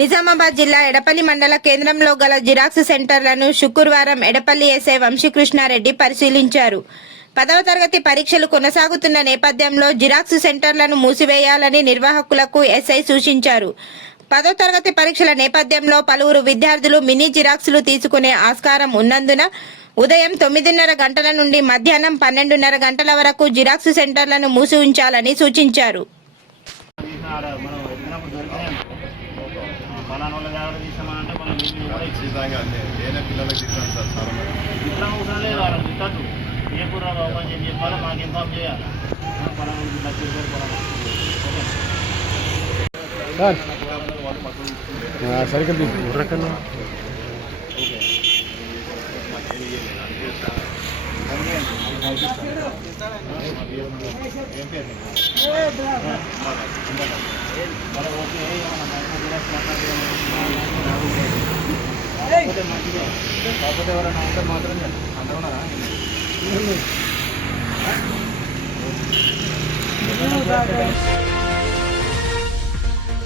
నిజామాబాద్ జిల్లా ఎడపల్లి మండల కేంద్రంలో గల జిరాక్స్ సెంటర్లను శుక్రవారం ఎడపల్లి ఎస్ఐ వంశీకృష్ణారెడ్డి పరిశీలించారు. పదవ తరగతి పరీక్షలు కొనసాగుతున్న నేపథ్యంలో జిరాక్స్ సెంటర్లను మూసివేయాలని నిర్వాహకులకు ఎస్ఐ సూచించారు. పదో తరగతి పరీక్షల నేపథ్యంలో పలువురు విద్యార్థులు మినీ జిరాక్సులు తీసుకునే ఆస్కారం ఉన్నందున ఉదయం తొమ్మిదిన్నర గంటల నుండి మధ్యాహ్నం పన్నెండున్నర గంటల వరకు జిరాక్స్ సెంటర్లను మూసి ఉంచాలని సూచించారు. ఆడ మనం వెళ్ళినప్పుడు దొరికినాయి పలానా వాళ్ళ జాగ్రత్త తీసామంటే మనం వీళ్ళు కూడా ఇచ్చి ఖచ్చితంగా అదే నేనే పిల్లలకి ఇస్తాను సార్ మంది. ఇట్లా అవసరం లేదు వాళ్ళని తిట్టద్దు. ఏ కుర్రాలు ఓపెన్ చేసి చెప్పాలో మాకు ఇన్ఫామ్ చేయాలి. ఆ, పలానా వాళ్ళకి లక్ష రూపాయలు పలానా ఓకే సార్. ఆ, సరిగ్గా తీసు రకన్నా కాకపోతే మంచిదే. కాకపోతే ఎవరైనా ఉంటే మాత్రం అందరూ ఉన్నారా?